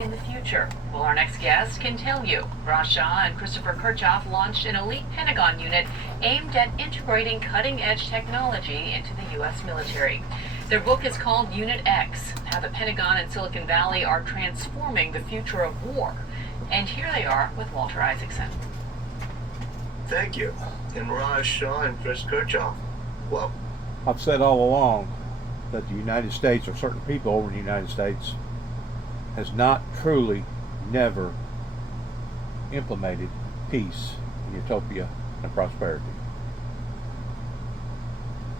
In the future? Well, our next guest can tell you. Ross Shaw and Christopher Kirchhoff launched an elite Pentagon unit aimed at integrating cutting-edge technology into the U.S. military. Their book is called Unit X, How the Pentagon and Silicon Valley Are Transforming the Future of War. And here they are with Walter Isaacson. Thank you. And Ross Shaw and Chris Kirchhoff. Well, I've said all along that the United States, or certain people over in the United States, has not truly never implemented peace and utopia and prosperity.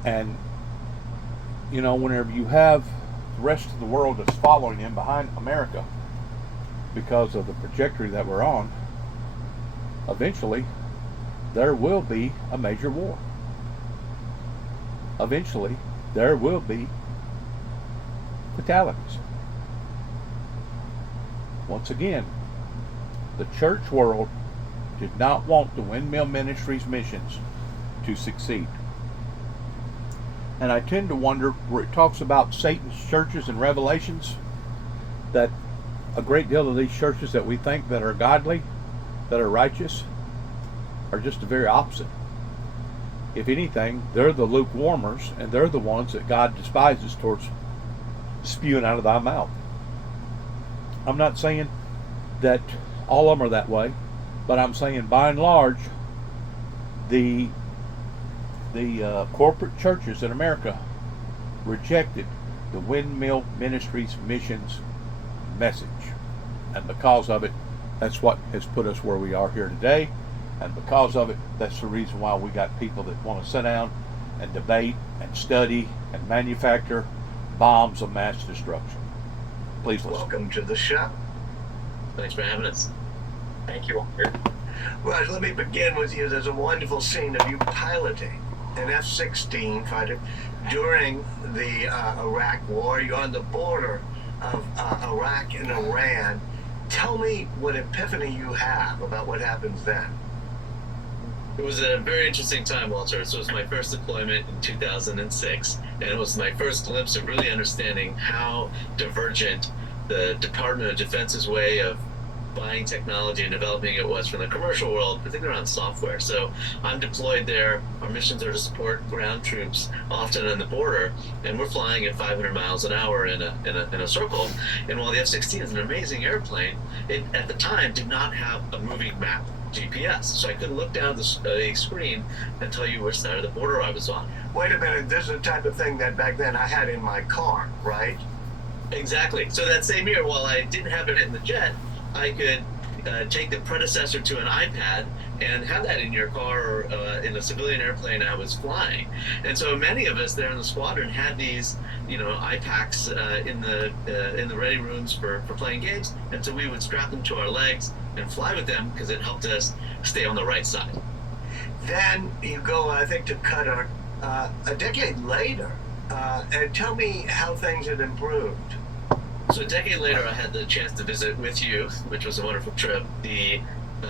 And, you know, whenever you have the rest of the world that's following in behind America because of the trajectory that we're on, eventually there will be a major war. Eventually there will be fatalities. Once again, the church world did not want the Windmill Ministries missions to succeed. And I tend to wonder, where it talks about Satan's churches in Revelations, that a great deal of these churches that we think that are godly, that are righteous, are just the very opposite. If anything, they're the lukewarmers, and they're the ones that God despises towards spewing out of thy mouth. I'm not saying that all of them are that way, but I'm saying by and large, the corporate churches in America rejected the Windmill Ministries missions message, and because of it, that's what has put us where we are here today. And because of it, that's the reason why we got people that want to sit down and debate and study and manufacture bombs of mass destruction. Please listen. welcome to the show. Thanks for having us. Thank you, Walter. Raj, let me begin with you. There's a wonderful scene of you piloting an F-16 fighter during the Iraq War. You're on the border of Iraq and Iran. Tell me what epiphany you have about what happens then. It was a very interesting time, Walter. So it was my first deployment in 2006, and it was my first glimpse of really understanding how divergent the Department of Defense's way of buying technology and developing it was from the commercial world, particularly around software. So I'm deployed there. Our missions are to support ground troops, often on the border, and we're flying at 500 miles an hour in a circle. And while the F-16 is an amazing airplane, it at the time did not have a moving map GPS, so I couldn't look down the screen and tell you which side of the border I was on. Wait a minute, this is the type of thing that back then I had in my car, right? Exactly. So that same year, while I didn't have it in the jet, I could take the predecessor to an iPad and have that in your car or in a civilian airplane I was flying. And so many of us there in the squadron had these, iPacs in the ready rooms for playing games, and so we would strap them to our legs and fly with them because it helped us stay on the right side. Then you go, I think, to Qatar a decade later, and tell me how things had improved. So a decade later, I had the chance to visit with you, which was a wonderful trip, the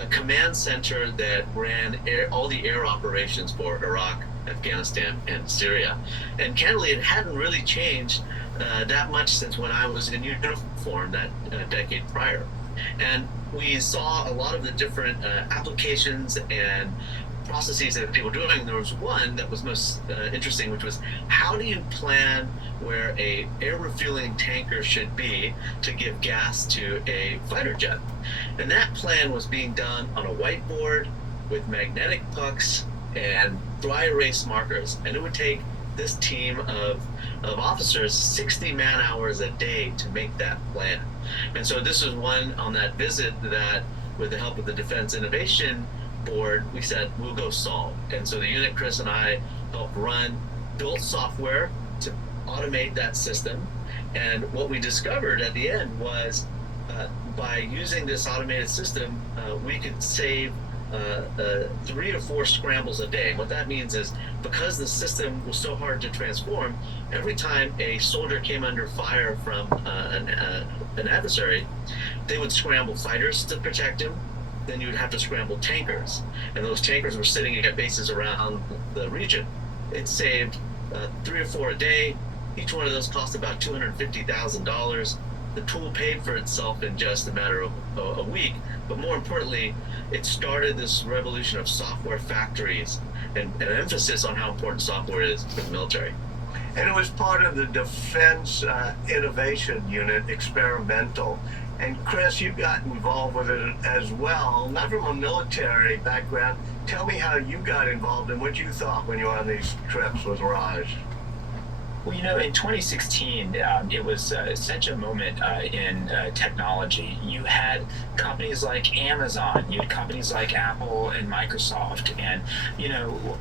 command center that ran all the air operations for Iraq, Afghanistan, and Syria. And candidly, it hadn't really changed that much since when I was in uniform that decade prior. And we saw a lot of the different applications and processes that people were doing. There was one that was most interesting, which was how do you plan where a air refueling tanker should be to give gas to a fighter jet? And that plan was being done on a whiteboard with magnetic pucks and dry erase markers, and it would take this team of officers 60 man hours a day to make that plan. And so this was one on that visit that, with the help of the Defense Innovation Board, we said we'll go solve. And so the unit, Chris and I helped built software to automate that system. And what we discovered at the end was by using this automated system, we could save 3 to 4 scrambles a day. What that means is, because the system was so hard to transform, every time a soldier came under fire from an adversary, they would scramble fighters to protect him. Then you would have to scramble tankers, and those tankers were sitting at bases around the region. It saved 3 or 4 a day. Each one of those cost about $250,000. the tool paid for itself in just a matter of a week. But more importantly, it started this revolution of software factories and an emphasis on how important software is for the military. And it was part of the Defense Innovation Unit, experimental. And Chris, you got involved with it as well, not from a military background. Tell me how you got involved and what you thought when you were on these trips with Raj. Well, in 2016, it was such a moment in technology. You had companies like Amazon, you had companies like Apple and Microsoft, and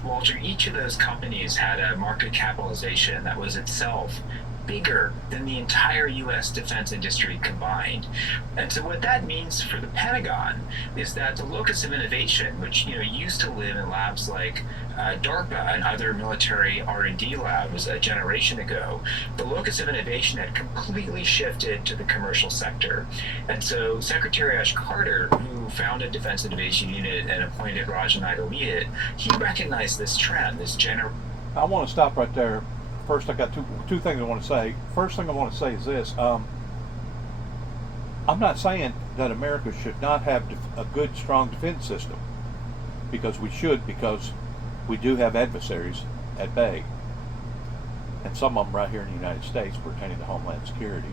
Walter, each of those companies had a market capitalization that was itself bigger than the entire U.S. defense industry combined. And so what that means for the Pentagon is that the locus of innovation, which used to live in labs like DARPA and other military R&D labs a generation ago, the locus of innovation had completely shifted to the commercial sector. And so Secretary Ash Carter, who founded Defense Innovation Unit and appointed Raj and I to lead it, he recognized this trend, I want to stop right there. First, I got two things I want to say. First thing I want to say is this. I'm not saying that America should not have a good, strong defense system, because we should, because we do have adversaries at bay, and some of them right here in the United States pertaining to Homeland Security,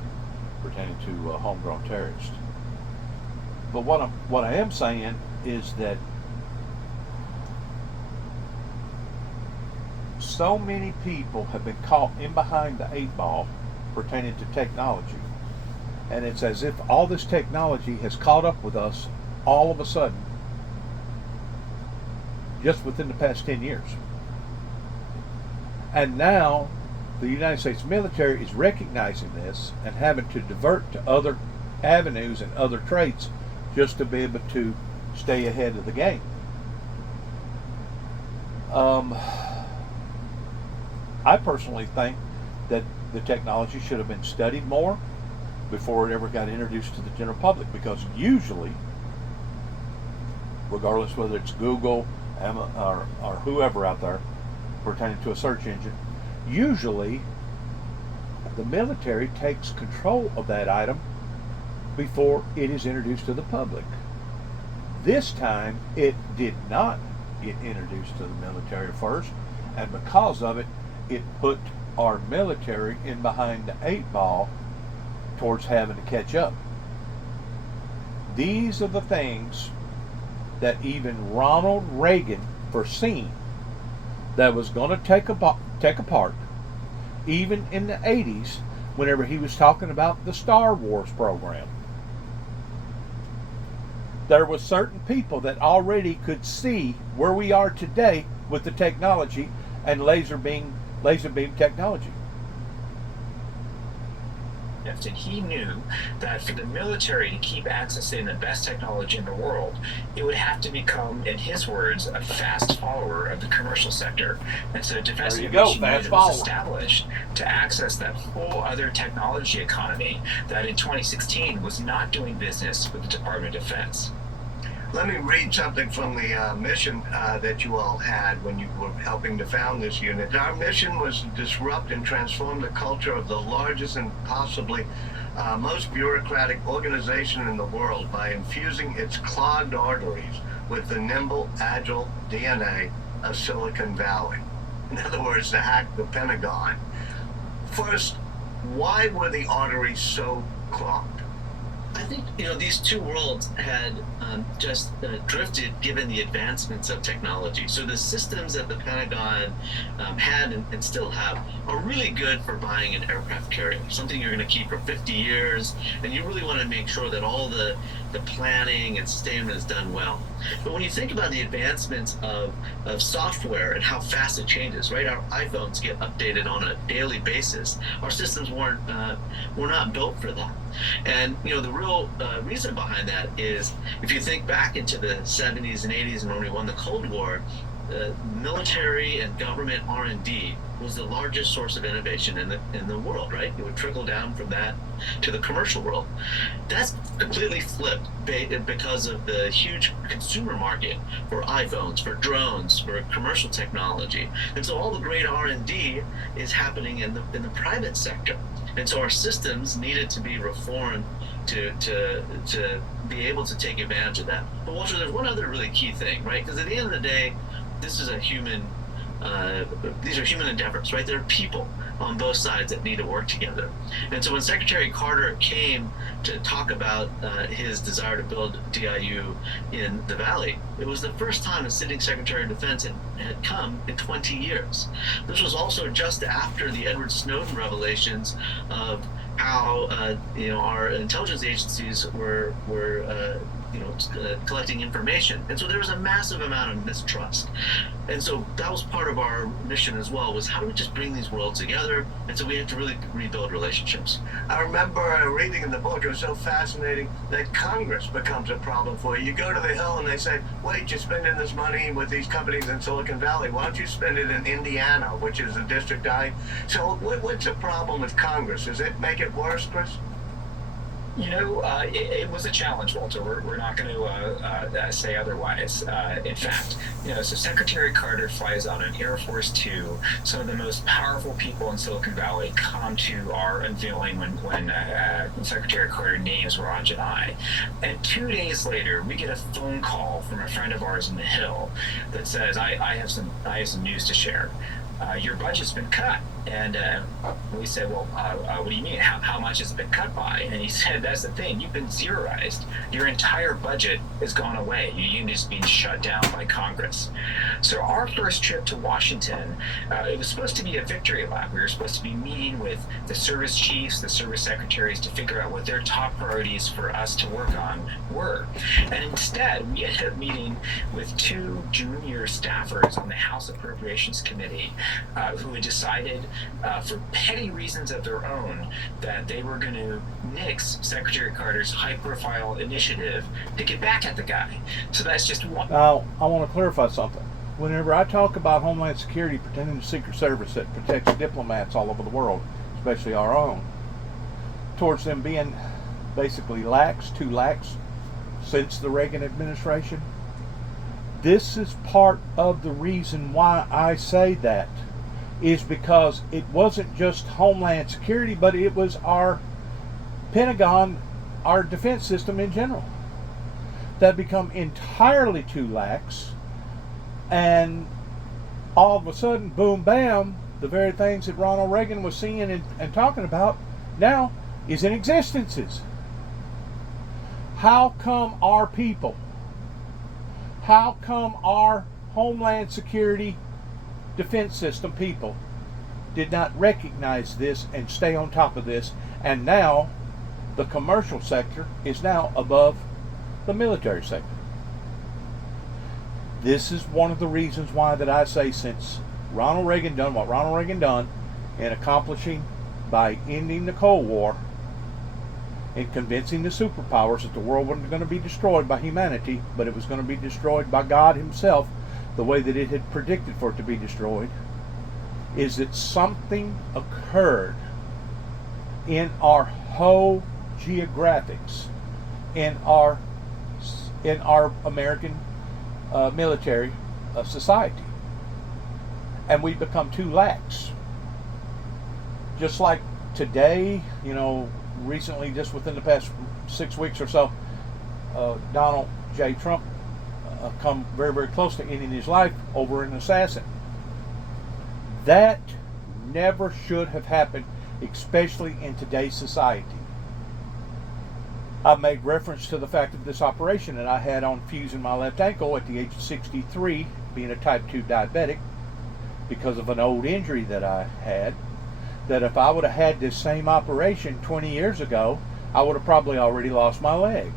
pertaining to homegrown terrorists. But what I am saying is that so many people have been caught in behind the 8 ball pertaining to technology, and it's as if all this technology has caught up with us all of a sudden just within the past 10 years. And now the United States military is recognizing this and having to divert to other avenues and other traits just to be able to stay ahead of the game. I personally think that the technology should have been studied more before it ever got introduced to the general public, because usually, regardless whether it's Google or whoever out there pertaining to a search engine, usually the military takes control of that item before it is introduced to the public. This time it did not get introduced to the military first, and because of it, it put our military in behind the 8 ball towards having to catch up. These are the things that even Ronald Reagan foreseen that was going to take apart, even in the 80s, whenever he was talking about the Star Wars program. There were certain people that already could see where we are today with the technology and laser beam technology. And he knew that for the military to keep accessing the best technology in the world, it would have to become, in his words, a fast follower of the commercial sector. And so Defense Innovation Unit was established to access that whole other technology economy that in 2016 was not doing business with the Department of Defense. Let me read something from the mission that you all had when you were helping to found this unit. Our mission was to disrupt and transform the culture of the largest and possibly most bureaucratic organization in the world by infusing its clogged arteries with the nimble, agile DNA of Silicon Valley. In other words, to hack the Pentagon. First, why were the arteries so clogged? I think these two worlds had just drifted given the advancements of technology. So the systems that the Pentagon had and still have are really good for buying an aircraft carrier, something you're going to keep for 50 years, and you really want to make sure that all the planning and sustainment is done well. But when you think about the advancements of software and how fast it changes, right? Our iPhones get updated on a daily basis. Our systems were not built for that. And the real reason behind that is, if you think back into the 70s and 80s and when we won the Cold War, military and government R&D was the largest source of innovation in the world, right? It would trickle down from that to the commercial world. That's completely flipped because of the huge consumer market for iPhones, for drones, for commercial technology, and so all the great R&D is happening in the private sector. And so our systems needed to be reformed to be able to take advantage of that. But Walter, there's one other really key thing, right? Because at the end of the day, this is a human. These are human endeavors, right? There are people on both sides that need to work together. And so when Secretary Carter came to talk about his desire to build DIU in the Valley, it was the first time a sitting Secretary of Defense had come in 20 years. This was also just after the Edward Snowden revelations of how our intelligence agencies were collecting information, and so there was a massive amount of mistrust, and so that was part of our mission as well, was how do we just bring these worlds together, and so we had to really rebuild relationships. I remember reading in the book, it was so fascinating that Congress becomes a problem for you. You go to the Hill and they say, wait, you're spending this money with these companies in Silicon Valley. Why don't you spend it in Indiana, which is the district So what's the problem with Congress? Does it make it worse, Chris? It was a challenge, Walter. We're not going to say otherwise. In fact, so Secretary Carter flies on an Air Force Two. Some of the most powerful people in Silicon Valley come to our unveiling when Secretary Carter names Raj and I. And 2 days later, we get a phone call from a friend of ours in the Hill that says, I have some news to share. Your budget's been cut. And we said, well, what do you mean? How much has it been cut by? And he said, that's the thing. You've been zeroized. Your entire budget has gone away. Your unit is being shut down by Congress. So our first trip to Washington, it was supposed to be a victory lap. We were supposed to be meeting with the service chiefs, the service secretaries to figure out what their top priorities for us to work on were. And instead, we ended up meeting with 2 junior staffers on the House Appropriations Committee who had decided for petty reasons of their own, that they were going to nix Secretary Carter's high-profile initiative to get back at the guy. So that's just one. Now, I want to clarify something. Whenever I talk about Homeland Security pretending to Secret Service that protects diplomats all over the world, especially our own, towards them being basically too lax since the Reagan administration, this is part of the reason why I say that. Is because it wasn't just Homeland Security, but it was our Pentagon, our defense system in general, that become entirely too lax, and all of a sudden, boom, bam, the very things that Ronald Reagan was seeing and talking about now is in existences. How come our people, how come our Homeland Security defense system people did not recognize this and stay on top of this, and now the commercial sector is now above the military sector? This is one of the reasons why that I say, since Ronald Reagan done what Ronald Reagan done in accomplishing by ending the Cold War and convincing the superpowers that the world wasn't going to be destroyed by humanity, but it was going to be destroyed by God himself, the way that it had predicted for it to be destroyed, is that something occurred in our whole geographics, in our American military society, and we become too lax. Just like today, recently, just within the past 6 weeks or so, Donald J. Trump come very, very close to ending his life over an assassin. That never should have happened, especially in today's society. I made reference to the fact of this operation that I had on fusing my left ankle at the age of 63, being a type 2 diabetic, because of an old injury that I had, that if I would have had this same operation 20 years ago, I would have probably already lost my leg,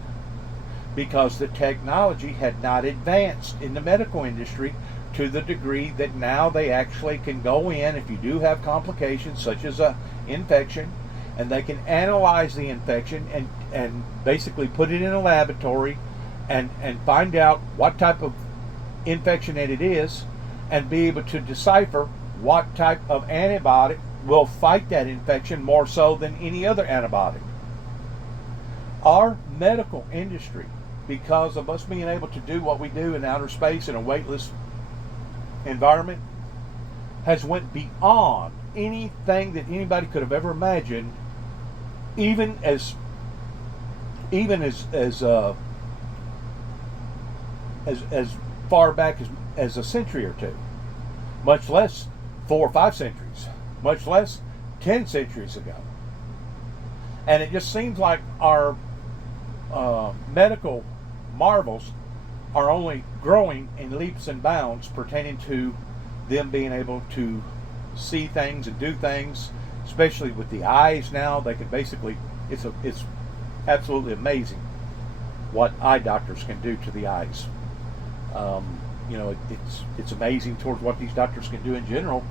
because the technology had not advanced in the medical industry to the degree that now they actually can go in, if you do have complications such as a infection, and they can analyze the infection and basically put it in a laboratory and find out what type of infection it is, and be able to decipher what type of antibiotic will fight that infection more so than any other antibiotic. Our medical industry, because of us being able to do what we do in outer space in a weightless environment, has went beyond anything that anybody could have ever imagined, even as far back as a century or two, much less 4 or 5 centuries, much less 10 centuries ago. And it just seems like our medical marvels are only growing in leaps and bounds pertaining to them being able to see things and do things, especially with the eyes now. They can basically, it's absolutely amazing what eye doctors can do to the eyes. It's amazing towards what these doctors can do in general,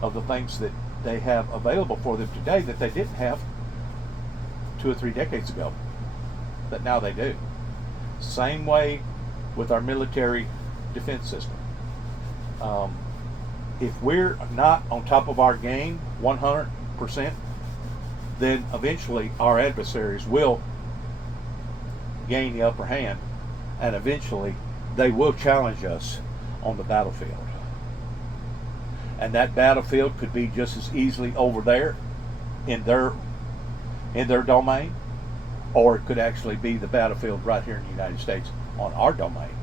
of the things that they have available for them today that they didn't have 2 or 3 decades ago, that now they do. Same way with our military defense system. If we're not on top of our game 100%, then eventually our adversaries will gain the upper hand, and eventually they will challenge us on the battlefield. And that battlefield could be just as easily over there in their domain, or it could actually be the battlefield right here in the United States on our domain.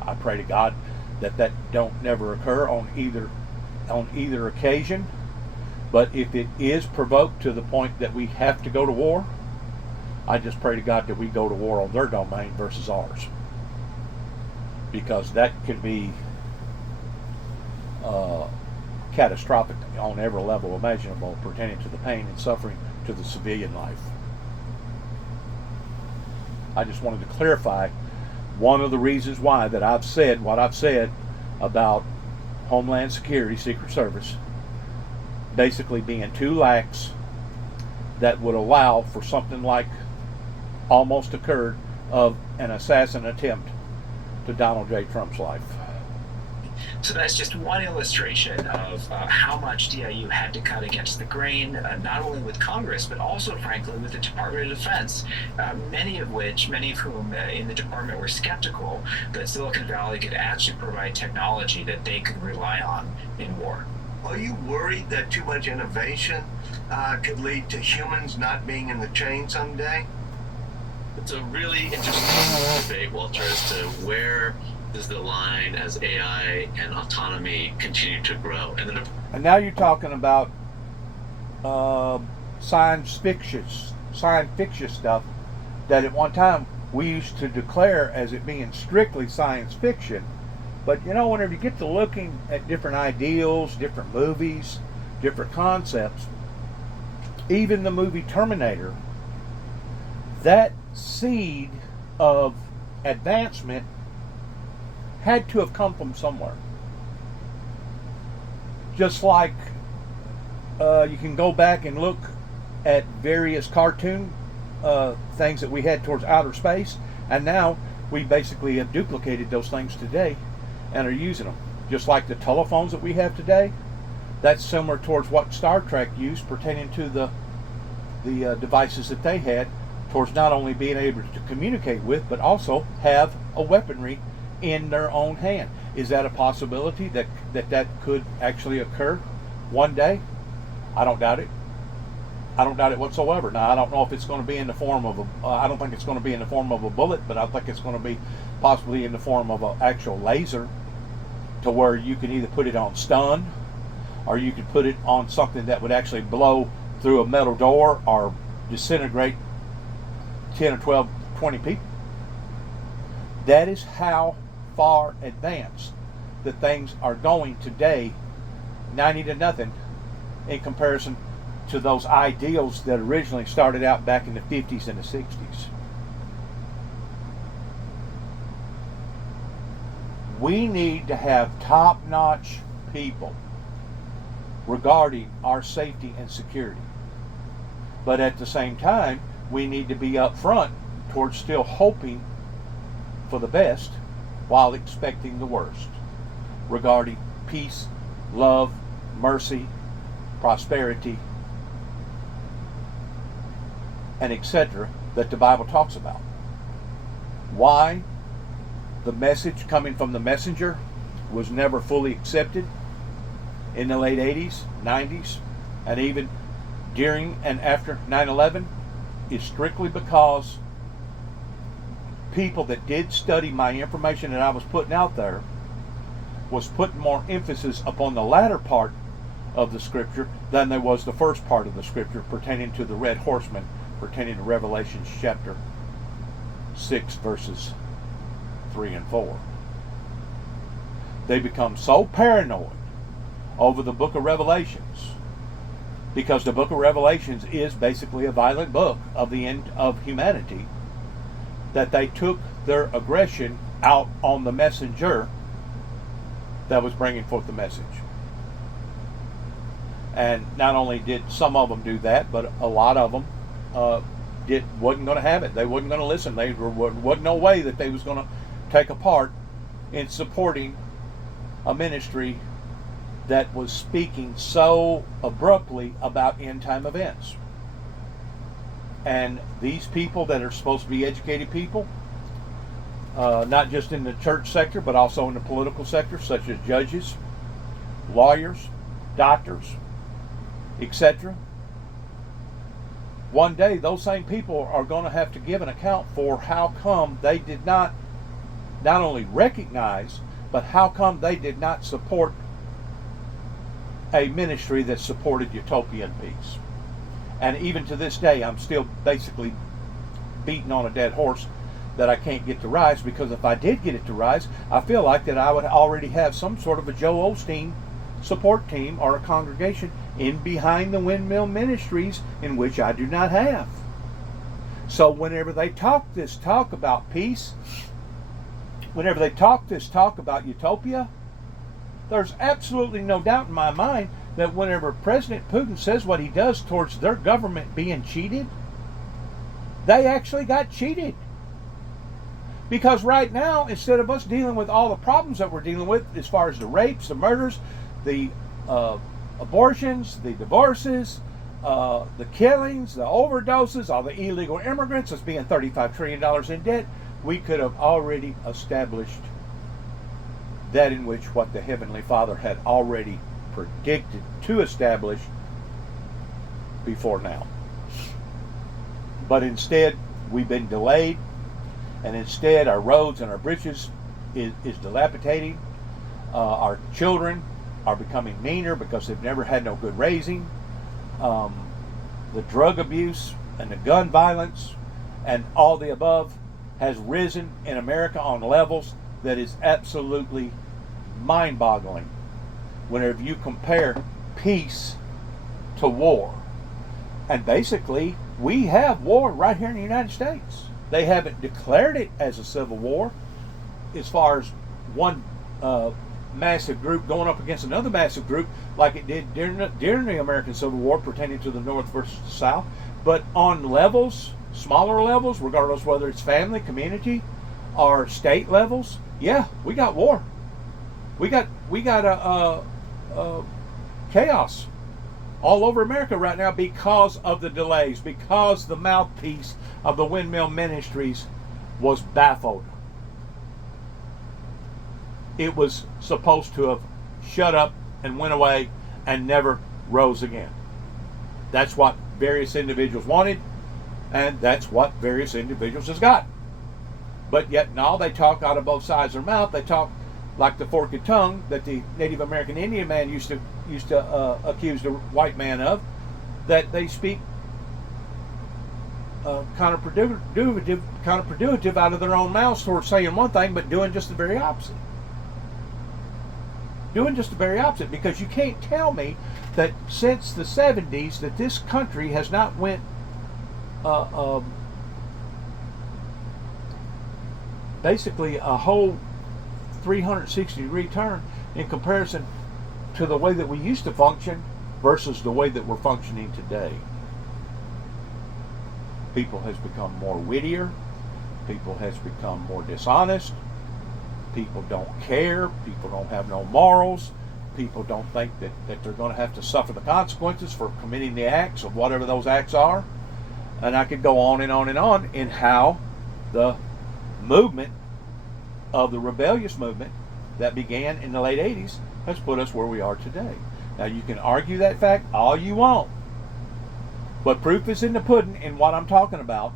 I pray to God that don't never occur on either occasion. But if it is provoked to the point that we have to go to war, I just pray to God that we go to war on their domain versus ours, because that could be catastrophic on every level imaginable pertaining to the pain and suffering to the civilian life. I just wanted to clarify one of the reasons why that I've said what I've said about Homeland Security, Secret Service, basically being too lax, that would allow for something like almost occurred of an assassin attempt to Donald J. Trump's life. So that's just one illustration of how much DIU had to cut against the grain, not only with Congress, but also, frankly, with the Department of Defense, many of whom in the department were skeptical that Silicon Valley could actually provide technology that they could rely on in war. Are you worried that too much innovation could lead to humans not being in the chain someday? It's a really interesting debate, Walter, as to where is the line as AI and autonomy continue to grow. And now you're talking about science fiction stuff that at one time we used to declare as it being strictly science fiction. But whenever you get to looking at different ideals, different movies, different concepts, even the movie Terminator, that seed of advancement had to have come from somewhere. Just like you can go back and look at various cartoon things that we had towards outer space, and now we basically have duplicated those things today and are using them. Just like the telephones that we have today, that's similar towards what Star Trek used pertaining to the devices that they had, towards not only being able to communicate with, but also have a weaponry in their own hand. Is that a possibility that could actually occur one day? I don't doubt it. I don't doubt it whatsoever. Now, I don't know if it's going to be in the form of I don't think it's going to be in the form of a bullet, but I think it's going to be possibly in the form of an actual laser, to where you can either put it on stun, or you could put it on something that would actually blow through a metal door or disintegrate 10 or 12, 20 people. That is how far advanced the things are going today, 90 to nothing, in comparison to those ideals that originally started out back in the 50s and the 60s. We need to have top-notch people regarding our safety and security. But at the same time, we need to be upfront towards still hoping for the best while expecting the worst. regarding peace, love, mercy, prosperity, and etc. that the Bible talks about. Why the message coming from the messenger was never fully accepted in the late 80s, 90s, and even during and after 9/11 is strictly because people that did study my information that I was putting out there was putting more emphasis upon the latter part of the scripture than there was the first part of the scripture pertaining to the red horseman, pertaining to Revelation chapter 6 verses 3 and 4. They become so paranoid over the book of Revelations, because the book of Revelations is basically a violent book of the end of humanity, that they took their aggression out on the messenger that was bringing forth the message. And not only did some of them do that, but a lot of them wasn't going to have it. They wasn't going to listen. There wasn't no way that they was going to take a part in supporting a ministry that was speaking so abruptly about end time events. And these people that are supposed to be educated people, not just in the church sector, but also in the political sector, such as judges, lawyers, doctors, etc. One day, those same people are going to have to give an account for how come they did not only recognize, but how come they did not support a ministry that supported utopian peace. And even to this day, I'm still basically beating on a dead horse that I can't get to rise, because if I did get it to rise, I feel like that I would already have some sort of a Joel Osteen support team or a congregation in behind the windmill ministries, in which I do not have. So whenever they talk about peace, whenever they talk about utopia, there's absolutely no doubt in my mind that whenever President Putin says what he does towards their government being cheated, they actually got cheated. Because right now, instead of us dealing with all the problems that we're dealing with, as far as the rapes, the murders, the abortions, the divorces, the killings, the overdoses, all the illegal immigrants that's being $35 trillion in debt, we could have already established that in which what the Heavenly Father had already predicted to establish before now. But instead, we've been delayed, and instead our roads and our bridges is dilapidating. Our children are becoming meaner because they've never had no good raising. The drug abuse and the gun violence and all the above has risen in America on levels that is absolutely mind-boggling whenever you compare peace to war. And basically, we have war right here in the United States. They haven't declared it as a civil war as far as one massive group going up against another massive group like it did during the American Civil War pertaining to the North versus the South. But on levels, smaller levels, regardless whether it's family, community, or state levels, yeah, we got war. We got chaos all over America right now because of the delays, because the mouthpiece of the windmill ministries was baffled. It was supposed to have shut up and went away and never rose again. That's what various individuals wanted, and that's what various individuals has got. But yet now they talk out of both sides of their mouth. They talk like the forked tongue that the Native American Indian man used to accuse the white man of, that they speak counterproductive out of their own mouths towards saying one thing but doing just the very opposite. Doing just the very opposite, because you can't tell me that since the 70s that this country has not went basically a whole 360-degree turn in comparison to the way that we used to function versus the way that we're functioning today. People has become more wittier. People has become more dishonest. People don't care. People don't have no morals. People don't think that they're going to have to suffer the consequences for committing the acts of whatever those acts are. And I could go on and on and on in how the movement of the rebellious movement that began in the late 80s has put us where we are today. Now, you can argue that fact all you want, but proof is in the pudding in what I'm talking about.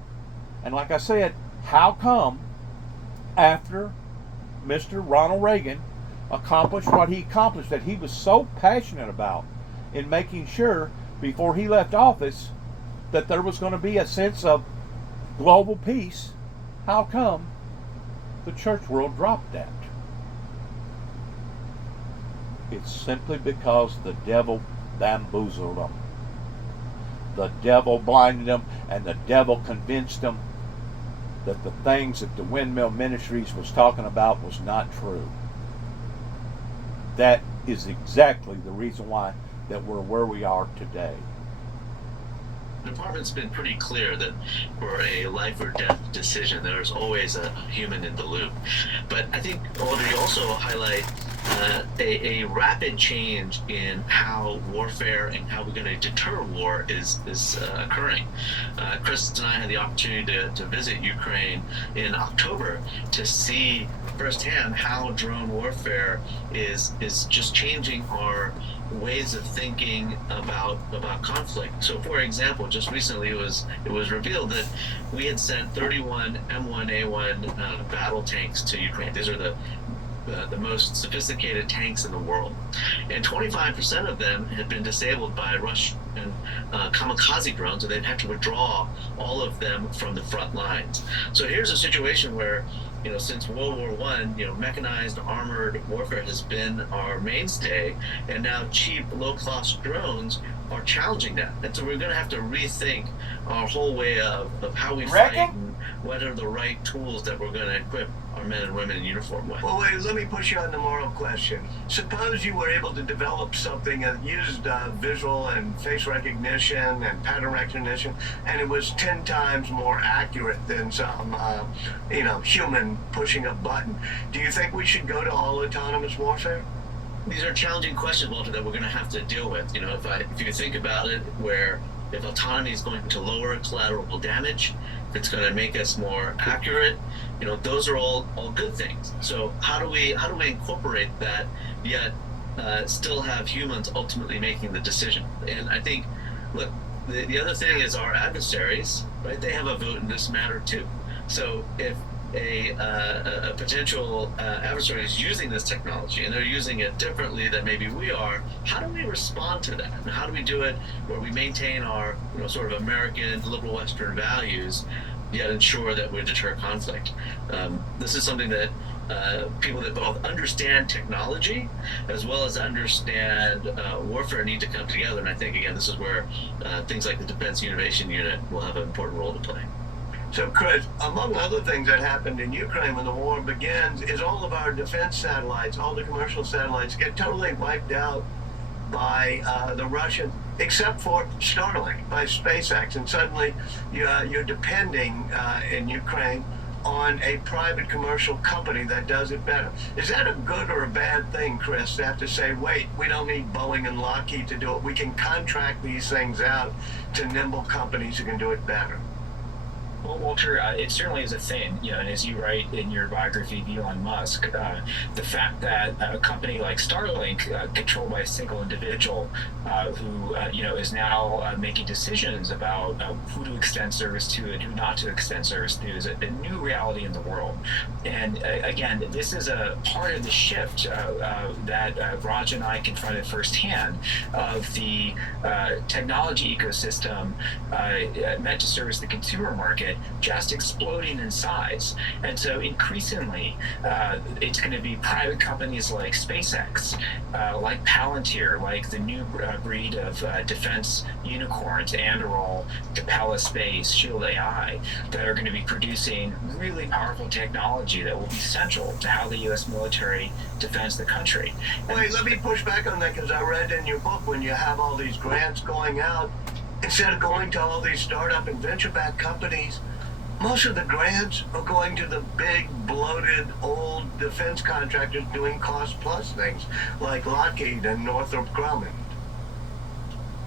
And like I said, how come after Mr. Ronald Reagan accomplished what he accomplished, that he was so passionate about in making sure before he left office that there was going to be a sense of global peace, how come the church world dropped that? It's simply because the devil bamboozled them. The devil blinded them, and the devil convinced them that the things that the Windmill Ministries was talking about was not true. That is exactly the reason why that we're where we are today. The department's been pretty clear that for a life or death decision, there's always a human in the loop. But I think, Audrey, you also highlight a rapid change in how warfare and how we're going to deter war is occurring. Chris and I had the opportunity to visit Ukraine in October to see firsthand how drone warfare is just changing our ways of thinking about conflict. So, for example, just recently it was revealed that we had sent 31 M1A1 battle tanks to Ukraine. These are the most sophisticated tanks in the world, and 25% of them had been disabled by Russian kamikaze drones, and they've had to withdraw all of them from the front lines. So here's a situation where, since World War I, mechanized armored warfare has been our mainstay, and now cheap, low-cost drones are challenging that. And so we're going to have to rethink our whole way of how we fight and what are the right tools that we're going to equip our men and women in uniform with. Well, wait, let me push you on the moral question. Suppose you were able to develop something that used visual and face recognition and pattern recognition, and it was 10 times more accurate than some, human pushing a button. Do you think we should go to all autonomous warfare? These are challenging questions, Walter, that we're going to have to deal with. If you think about it, if autonomy is going to lower collateral damage, if it's going to make us more accurate, those are all good things. So how do we incorporate that yet still have humans ultimately making the decision? And I think, look, the other thing is our adversaries, right? They have a vote in this matter too. So if a potential adversary is using this technology and they're using it differently than maybe we are, how do we respond to that? And how do we do it where we maintain our sort of American liberal Western values, yet ensure that we deter conflict? This is something that people that both understand technology as well as understand warfare need to come together. And I think, again, this is where things like the Defense Innovation Unit will have an important role to play. So, Chris, among other things that happened in Ukraine when the war begins is all of our defense satellites, all the commercial satellites, get totally wiped out by the Russians, except for Starlink, by SpaceX. And suddenly you're depending in Ukraine on a private commercial company that does it better. Is that a good or a bad thing, Chris, to have to say, wait, we don't need Boeing and Lockheed to do it. We can contract these things out to nimble companies who can do it better? Well, Walter, it certainly is a thing, and as you write in your biography of Elon Musk, the fact that a company like Starlink, controlled by a single individual, who is now making decisions about who to extend service to and who not to extend service to, is a new reality in the world. And again, this is a part of the shift that Raj and I confronted firsthand of the technology ecosystem meant to service the consumer market just exploding in size. And so increasingly, it's going to be private companies like SpaceX, like Palantir, like the new breed of defense unicorns, Anduril, Capella Space, Shield AI, that are going to be producing really powerful technology that will be central to how the U.S. military defends the country. Wait, let me push back on that, because I read in your book when you have all these grants going out, instead of going to all these startup and venture-backed companies, Most of the grants are going to the big, bloated, old defense contractors doing cost-plus things, like Lockheed and Northrop Grumman.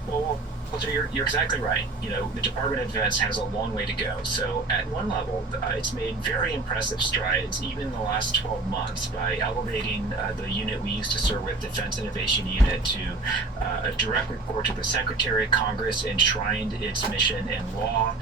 Well, Walter, you're exactly right. You know, the Department of Defense has a long way to go. So at one level, it's made very impressive strides, even in the last 12 months, by elevating the unit we used to serve with, Defense Innovation Unit, to a direct report to the Secretary. Congress enshrined its mission in law.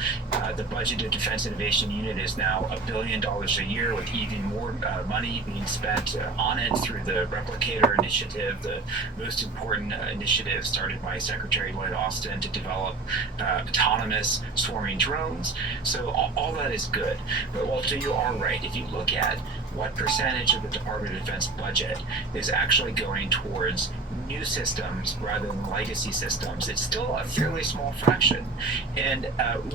The budget of Defense Innovation Unit is now $1 billion a year, with even more money being spent on it through the Replicator Initiative, the most important initiative started by Secretary Lloyd Austin to develop autonomous swarming drones. So all that is good. But Walter, you are right. If you look at what percentage of the Department of Defense budget is actually going towards new systems rather than legacy systems, it's still a fairly small fraction. And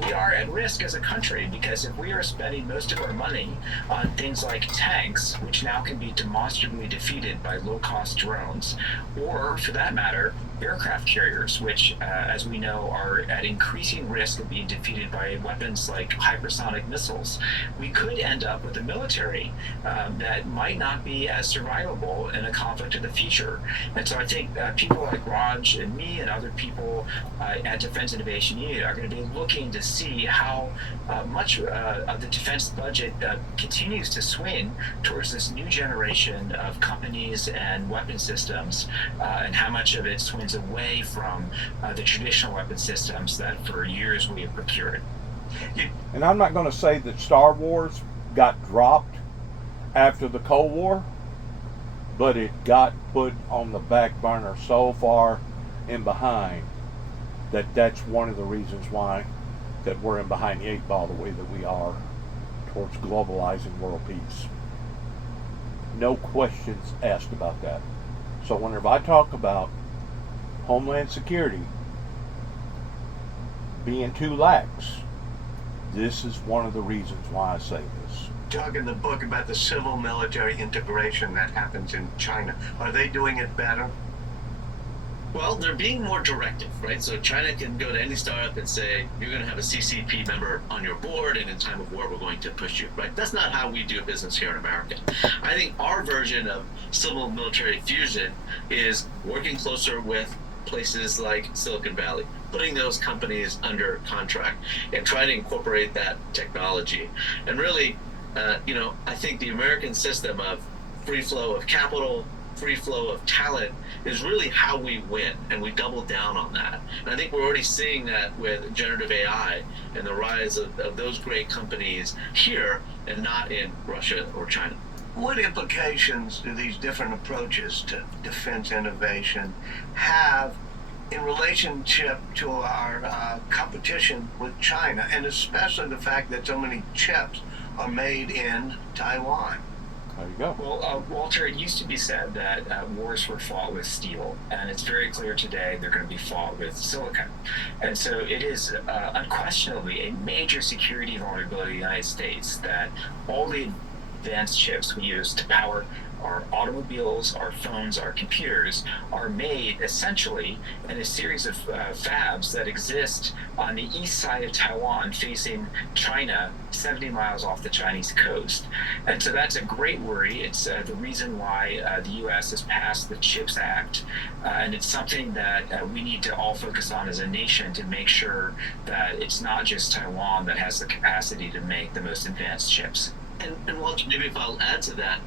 we are at risk as a country, because if we are spending most of our money on things like tanks, which now can be demonstrably defeated by low-cost drones, or for that matter, aircraft carriers, which, as we know, are at increasing risk of being defeated by weapons like hypersonic missiles, we could end up with a military that might not be as survivable in a conflict of the future. And so I think people like Raj and me and other people at Defense Innovation Unit are going to be looking to see how much of the defense budget continues to swing towards this new generation of companies and weapon systems, and how much of it swings away from the traditional weapon systems that for years we have procured. And I'm not going to say that Star Wars got dropped after the Cold War, but it got put on the back burner so far in behind that that's one of the reasons why that we're in behind the eight ball the way that we are towards globalizing world peace. No questions asked about that. So whenever I talk about Homeland Security being too lax, this is one of the reasons why I say this. Talk in the book about the civil-military integration that happens in China. Are they doing it better? Well, they're being more directive, right? So China can go to any startup and say, you're going to have a CCP member on your board, and in time of war, we're going to push you, right? That's not how we do business here in America. I think our version of civil-military fusion is working closer with places like Silicon Valley, putting those companies under contract and trying to incorporate that technology. And really, I think the American system of free flow of capital, free flow of talent is really how we win, and we double down on that. And I think we're already seeing that with generative AI and the rise of those great companies here and not in Russia or China. What implications do these different approaches to defense innovation have in relationship to our competition with China, and especially the fact that so many chips are made in Taiwan? There you go. Well, Walter, it used to be said that wars were fought with steel, and it's very clear today they're going to be fought with silicon. And so it is unquestionably a major security vulnerability in the United States that all the advanced chips we use to power our automobiles, our phones, our computers are made essentially in a series of fabs that exist on the east side of Taiwan facing China, 70 miles off the Chinese coast. And so that's a great worry. It's the reason why the U.S. has passed the CHIPS Act, and it's something that we need to all focus on as a nation to make sure that it's not just Taiwan that has the capacity to make the most advanced chips. And Walter, maybe if I'll add to that,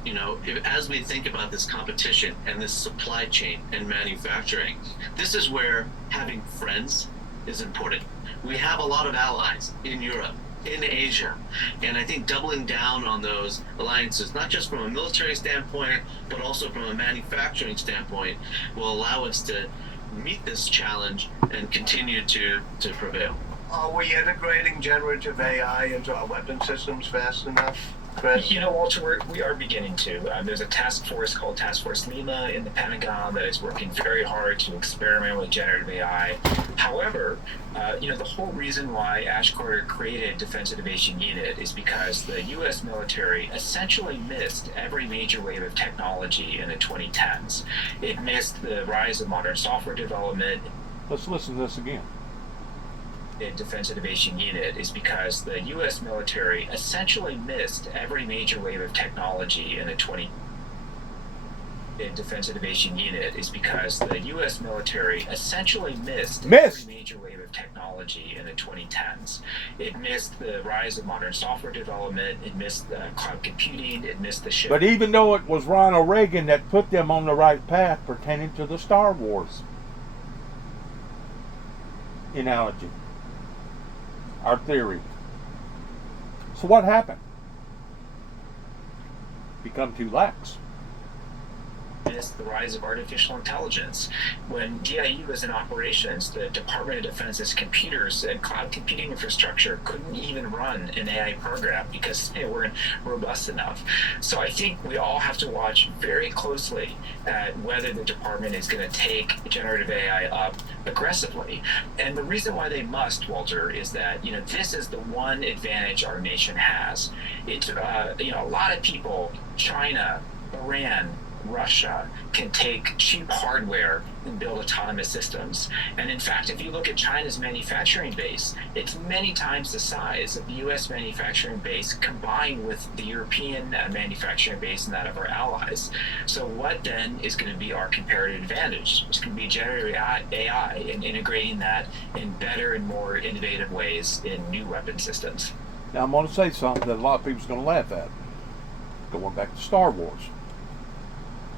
as we think about this competition and this supply chain and manufacturing, this is where having friends is important. We have a lot of allies in Europe, in Asia, and I think doubling down on those alliances, not just from a military standpoint, but also from a manufacturing standpoint, will allow us to meet this challenge and continue to prevail. Are we integrating generative AI into our weapon systems fast enough, Chris? Walter, we are beginning to. There's a task force called Task Force Lima in the Pentagon that is working very hard to experiment with generative AI. However, the whole reason why Ash Carter created Defense Innovation Unit is because the U.S. military essentially missed every major wave of technology in the 2010s. It missed the rise of modern software development. Let's listen to this again. Defense Innovation Unit is because the U.S. military essentially missed every major wave of technology in the Defense Innovation Unit is because the U.S. military essentially missed every major wave of technology in the 2010s. It missed the rise of modern software development. It missed cloud computing. It missed the shift. But even though it was Ronald Reagan that put them on the right path pertaining to the Star Wars analogy, our theory. So what happened? Become too lax. The rise of artificial intelligence. When DIU was in operations, the Department of Defense's computers and cloud computing infrastructure couldn't even run an AI program because they weren't robust enough. So I think we all have to watch very closely at whether the department is going to take generative AI up aggressively. And the reason why they must, Walter, is that this is the one advantage our nation has. It's a lot of people, China, Iran, Russia, can take cheap hardware and build autonomous systems. And in fact, if you look at China's manufacturing base, it's many times the size of the U.S. manufacturing base combined with the European manufacturing base and that of our allies. So what then is going to be our comparative advantage? It's going to be generative AI and integrating that in better and more innovative ways in new weapon systems. Now I'm going to say something that a lot of people's going to laugh at. Going back to Star Wars.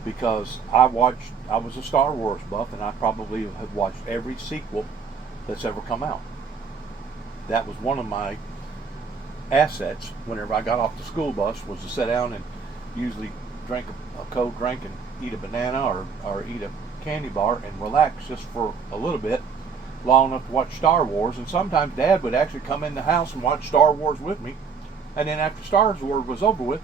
Because I was a Star Wars buff, and I probably have watched every sequel that's ever come out. That was one of my assets whenever I got off the school bus, was to sit down and usually drink a cold drink and eat a banana or eat a candy bar and relax just for a little bit, long enough to watch Star Wars. And sometimes Dad would actually come in the house and watch Star Wars with me. And then after Star Wars was over with,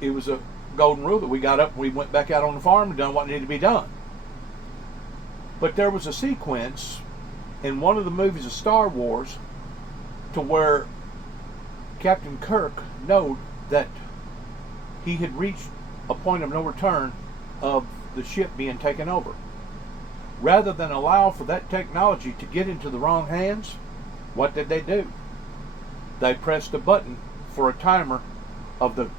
it was a golden rule that we got up and we went back out on the farm and done what needed to be done. But there was a sequence in one of the movies of Star Wars to where Captain Kirk knew that he had reached a point of no return of the ship being taken over. Rather than allow for that technology to get into the wrong hands, what did they do? They pressed a button for a timer of the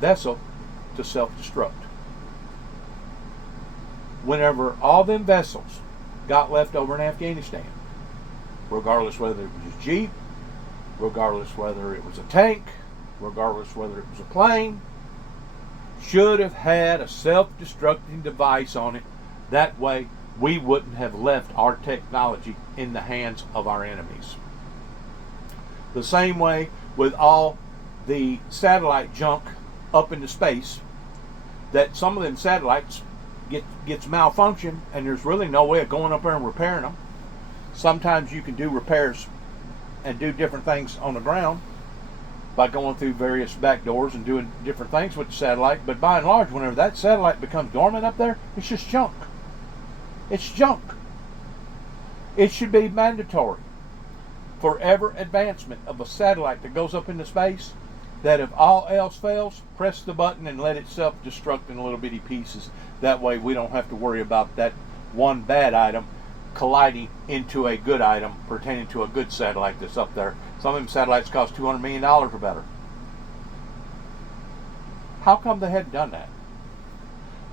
vessel to self-destruct. Whenever all them vessels got left over in Afghanistan, regardless whether it was a jeep, regardless whether it was a tank, regardless whether it was a plane, should have had a self-destructing device on it. That way we wouldn't have left our technology in the hands of our enemies. The same way with all the satellite junk up into space, that some of them satellites gets malfunction and there's really no way of going up there and repairing them. Sometimes you can do repairs and do different things on the ground by going through various back doors and doing different things with the satellite, but by and large, whenever that satellite becomes dormant up there, it's just junk. It's junk. It should be mandatory for every advancement of a satellite that goes up into space that if all else fails, press the button and let it self-destruct in little bitty pieces. That way we don't have to worry about that one bad item colliding into a good item pertaining to a good satellite that's up there. Some of them satellites cost $200 million or better. How come they hadn't done that?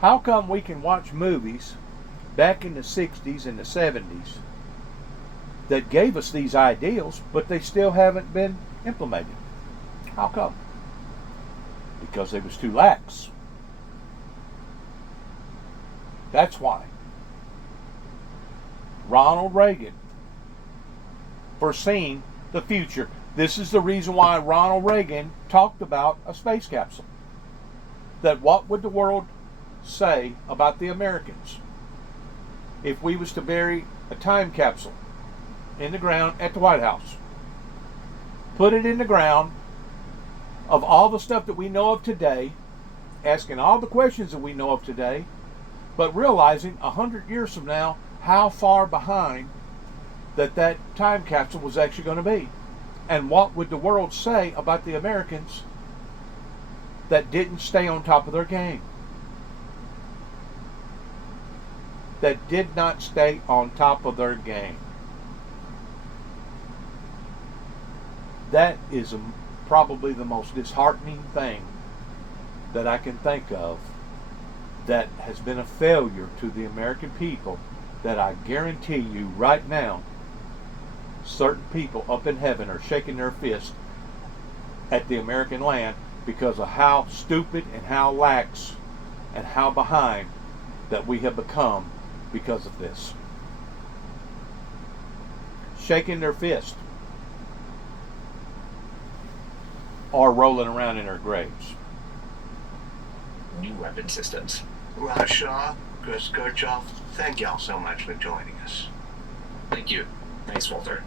How come we can watch movies back in the 60s and the 70s that gave us these ideals, but they still haven't been implemented? How come? Because they was too lax. That's why. Ronald Reagan foreseen the future. This is the reason why Ronald Reagan talked about a space capsule. That what would the world say about the Americans if we was to bury a time capsule in the ground at the White House? Put it in the ground of all the stuff that we know of today, asking all the questions that we know of today, but realizing 100 years from now how far behind that time capsule was actually going to be. And what would the world say about the Americans that didn't stay on top of their game? That did not stay on top of their game. that is probably the most disheartening thing that I can think of that has been a failure to the American people, that I guarantee you right now, certain people up in heaven are shaking their fist at the American land because of how stupid and how lax and how behind that we have become because of this. Shaking their fist or rolling around in their graves. New weapon systems. Raj Shah, Chris Kirchhoff, thank y'all so much for joining us. Thank you. Thanks, Walter.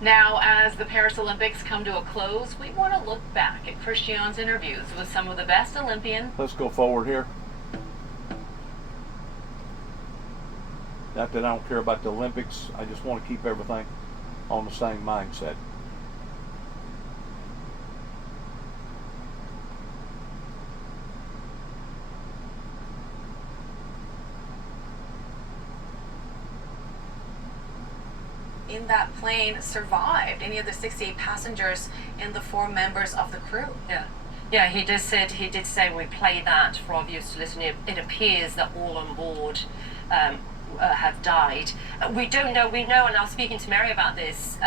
Now, as the Paris Olympics come to a close, we want to look back at Christian's interviews with some of the best Olympians. Let's go forward here. Not that I don't care about the Olympics, I just want to keep everything on the same mindset. In that plane survived, any of the 68 passengers and the 4 members of the crew. Yeah, he did say we play that for our viewers to listen to. It appears that all on board have died. We don't know. We know, and I was speaking to Mary about this,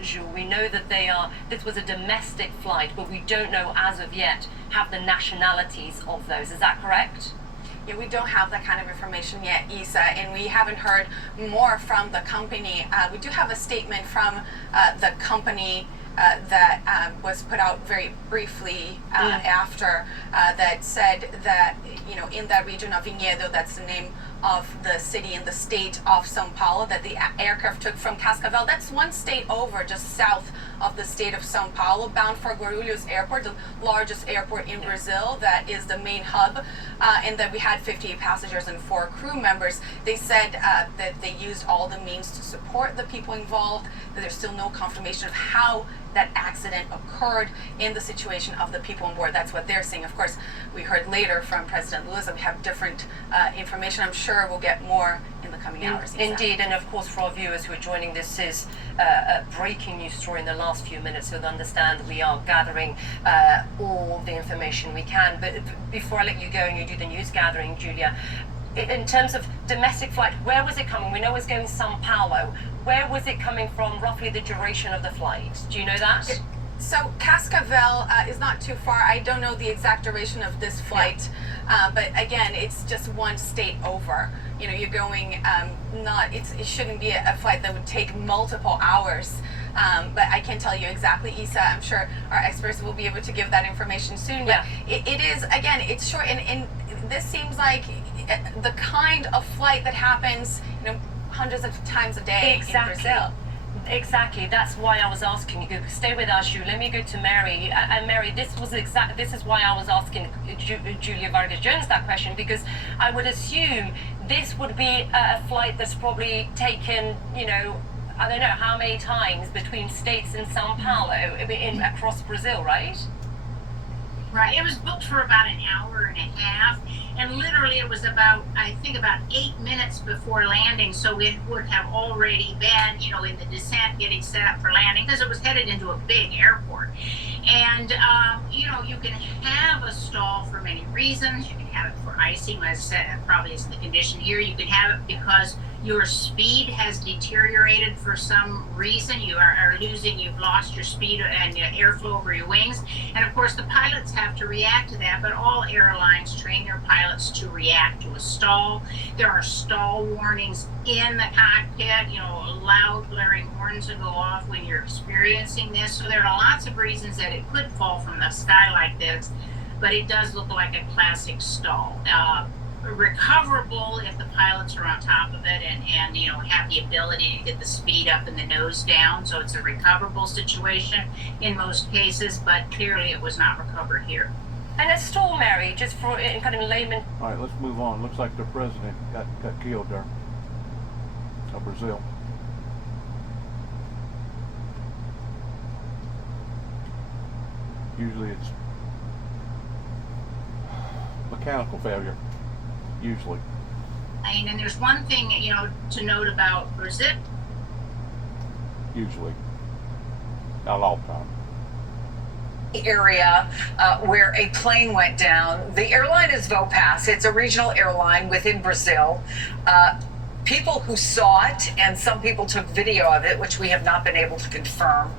Jules. We know that this was a domestic flight, but we don't know as of yet have the nationalities of those. Is that correct? Yeah, we don't have that kind of information yet, Isa, and we haven't heard more from the company. We do have a statement from the company that was put out very briefly after that said that, in that region of Vinhedo, that's the name of the city in the state of São Paulo, that the aircraft took from Cascavel. That's one state over, just south of the state of São Paulo, bound for Guarulhos Airport, the largest airport in Brazil, that is the main hub, and that we had 58 passengers and 4 crew members. They said that they used all the means to support the people involved, that there's still no confirmation of how that accident occurred in the situation of the people on board. That's what they're saying. Of course, we heard later from President Lula that we have different information. I'm sure we'll get more in the coming hours. Indeed, and of course for our viewers who are joining, this is a breaking news story in the last few minutes, so they understand we are gathering all the information we can. But before I let you go and you do the news gathering, Julia, in terms of domestic flight, where was it coming? We know it's going to São Paulo. Where was it coming from, roughly the duration of the flight? Do you know that? So Cascavel is not too far. I don't know the exact duration of this flight, but again, it's just one state over. You're going, it shouldn't be a flight that would take multiple hours. But I can't tell you exactly, Isa. I'm sure our experts will be able to give that information soon. But it is, again, it's short, and this seems like the kind of flight that happens, hundreds of times a day in Brazil. Exactly. That's why I was asking you. Stay with us, Jules. Let me go to Mary. And Mary, this is why I was asking Julia Vargas Jones that question, because I would assume this would be a flight that's probably taken, I don't know how many times between states and São Paulo across Brazil, right? Right. It was booked for about an hour and a half, and literally it was about 8 minutes before landing, so it would have already been, in the descent, getting set up for landing, because it was headed into a big airport. And, you can have a stall for many reasons. You can have it for icing, as I said, probably is the condition here. You can have it because your speed has deteriorated for some reason. You are losing, you've lost your speed and airflow over your wings. And of course, the pilots have to react to that, but all airlines train their pilots to react to a stall. There are stall warnings in the cockpit, loud blaring horns will go off when you're experiencing this. So there are lots of reasons that it could fall from the sky like this, but it does look like a classic stall. Recoverable if the pilots are on top of it and have the ability to get the speed up and the nose down. So it's a recoverable situation in most cases, but clearly it was not recovered here. And a stall, Mary, just for kind of layman. All right, let's move on. Looks like the president got killed there of Brazil. Usually it's mechanical failure. Usually. And there's one thing, to note about Brazil. Usually. Not all the time. Area where a plane went down. The airline is Vopas. It's a regional airline within Brazil. People who saw it, and some people took video of it, which we have not been able to confirm,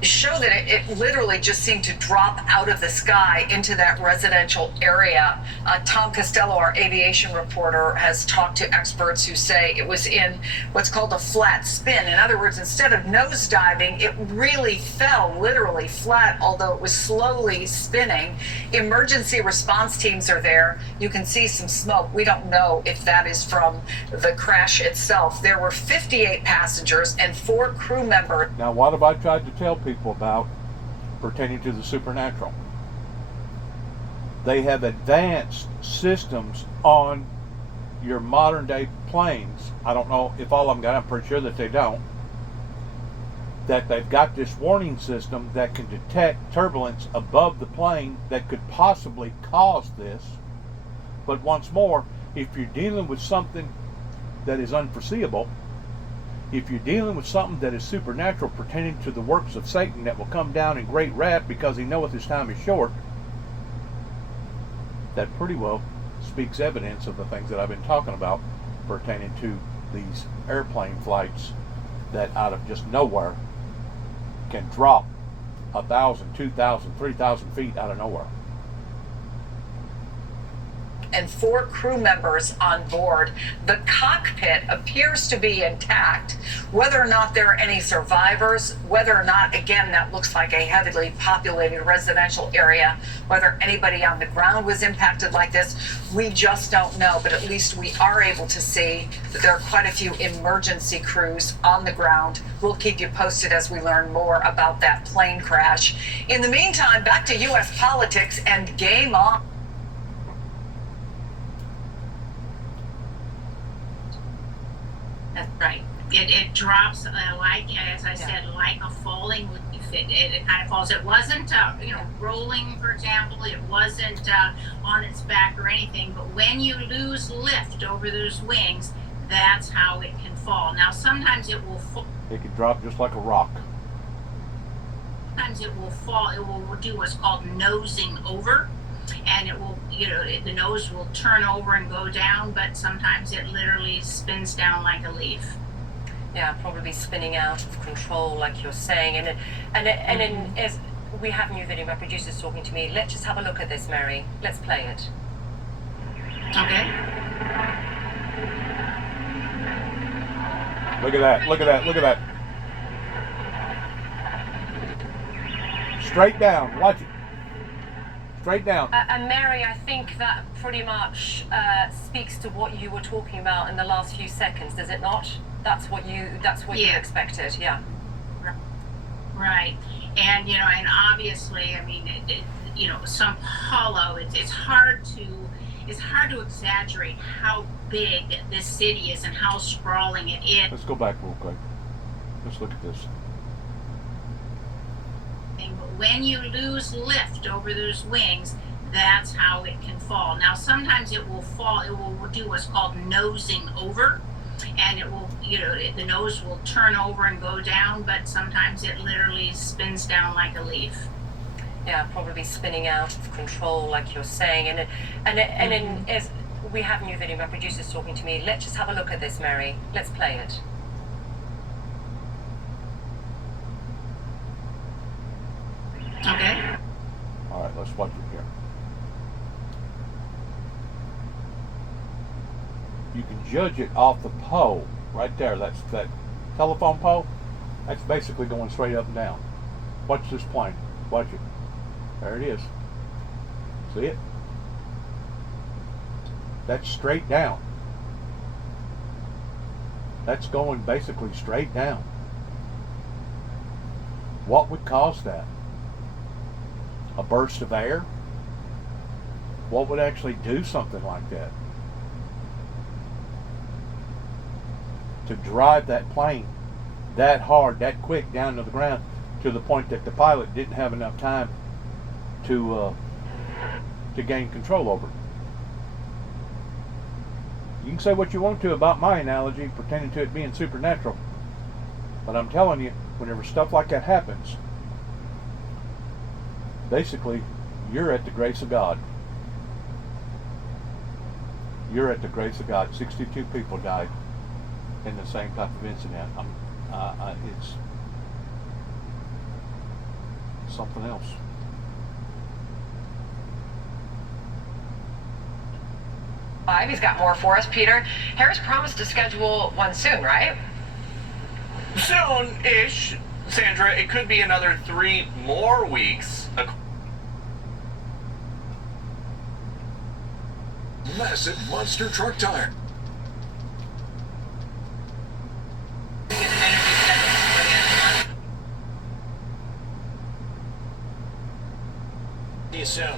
show that it literally just seemed to drop out of the sky into that residential area. Tom Costello, our aviation reporter, has talked to experts who say it was in what's called a flat spin. In other words, instead of nosediving, it really fell literally flat, although it was slowly spinning. Emergency response teams are there. You can see some smoke. We don't know if that is from the crash itself. There were 58 passengers and 4 crew members. Now, what have I tried to tell people about pertaining to the supernatural? They have advanced systems on your modern day planes. I don't know if all of them got it. I'm pretty sure that they don't. That they've got this warning system that can detect turbulence above the plane that could possibly cause this. But once more, if you're dealing with something that is unforeseeable, if you're dealing with something that is supernatural pertaining to the works of Satan that will come down in great wrath because he knoweth his time is short, that pretty well speaks evidence of the things that I've been talking about pertaining to these airplane flights that out of just nowhere can drop 1,000, 2,000, 3,000 feet out of nowhere. And 4 crew members on board. The cockpit appears to be intact. Whether or not there are any survivors, whether or not, again, that looks like a heavily populated residential area, whether anybody on the ground was impacted like this, we just don't know. But at least we are able to see that there are quite a few emergency crews on the ground. We'll keep you posted as we learn more about that plane crash. In the meantime, back to U.S. politics and game on. That's right. It drops like, as I said, like a falling leaf. It kind of falls. It wasn't, rolling, for example. It wasn't on its back or anything. But when you lose lift over those wings, that's how it can fall. Now, sometimes it will fall. It can drop just like a rock. Sometimes it will fall. It will do what's called nosing over. And it will, the nose will turn over and go down, but sometimes it literally spins down like a leaf. Yeah, probably spinning out of control, like you're saying. As we have a new video, my producer's talking to me. Let's just have a look at this, Mary. Let's play it. Okay. Look at that, look at that, look at that. Straight down, watch it. Straight down. And Mary, I think that pretty much speaks to what you were talking about in the last few seconds, does it not? That's what you expected, yeah. Right, and and obviously, I mean, some hollow. It's hard to exaggerate how big this city is and how sprawling it is. Let's go back real quick. Let's look at this. But when you lose lift over those wings, that's how it can fall. Now, sometimes it will fall. It will do what's called nosing over. And it will, the nose will turn over and go down, but sometimes it literally spins down like a leaf. Yeah, probably spinning out of control, like you're saying. As we have a new video, my producer's talking to me. Let's just have a look at this, Mary. Let's play it. Okay. All right, let's watch it here. You can judge it off the pole right there. That's that telephone pole. That's basically going straight up and down. Watch this plane. Watch it. There it is. See it? That's straight down. That's going basically straight down. What would cause that? A burst of air? What would actually do something like that? To drive that plane that hard, that quick down to the ground, to the point that the pilot didn't have enough time to gain control over it. You can say what you want to about my analogy pertaining to it being supernatural, but I'm telling you, whenever stuff like that happens, basically, you're at the grace of God. You're at the grace of God. 62 people died in the same type of incident. It's something else. He's got more for us, Peter. Harris promised to schedule one soon, right? Soon-ish, Sandra. It could be another 3 more weeks. Massive monster truck tire. See you soon.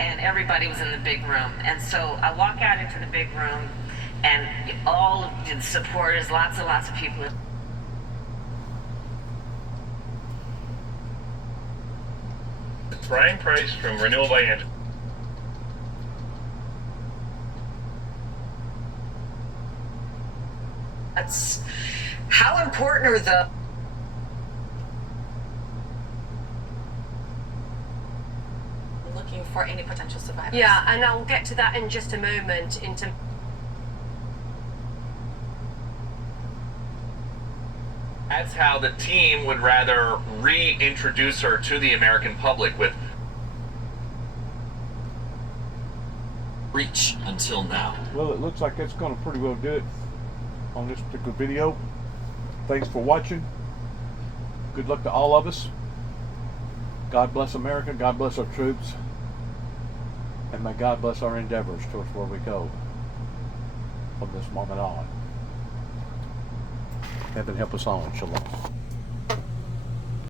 And everybody was in the big room. And so I walk out into the big room, and all of the supporters, lots and lots of people. Brian Price from Renewal by Angel. That's how important are the Looking for any potential survivors. Yeah, and I'll get to that in just a moment. That's how the team would rather reintroduce her to the American public with Reach until now. Well, it looks like that's going to pretty well do it on this particular video. Thanks for watching. Good luck to all of us. God bless America. God bless our troops. And may God bless our endeavors towards where we go from this moment on. Heaven help us all. Shalom.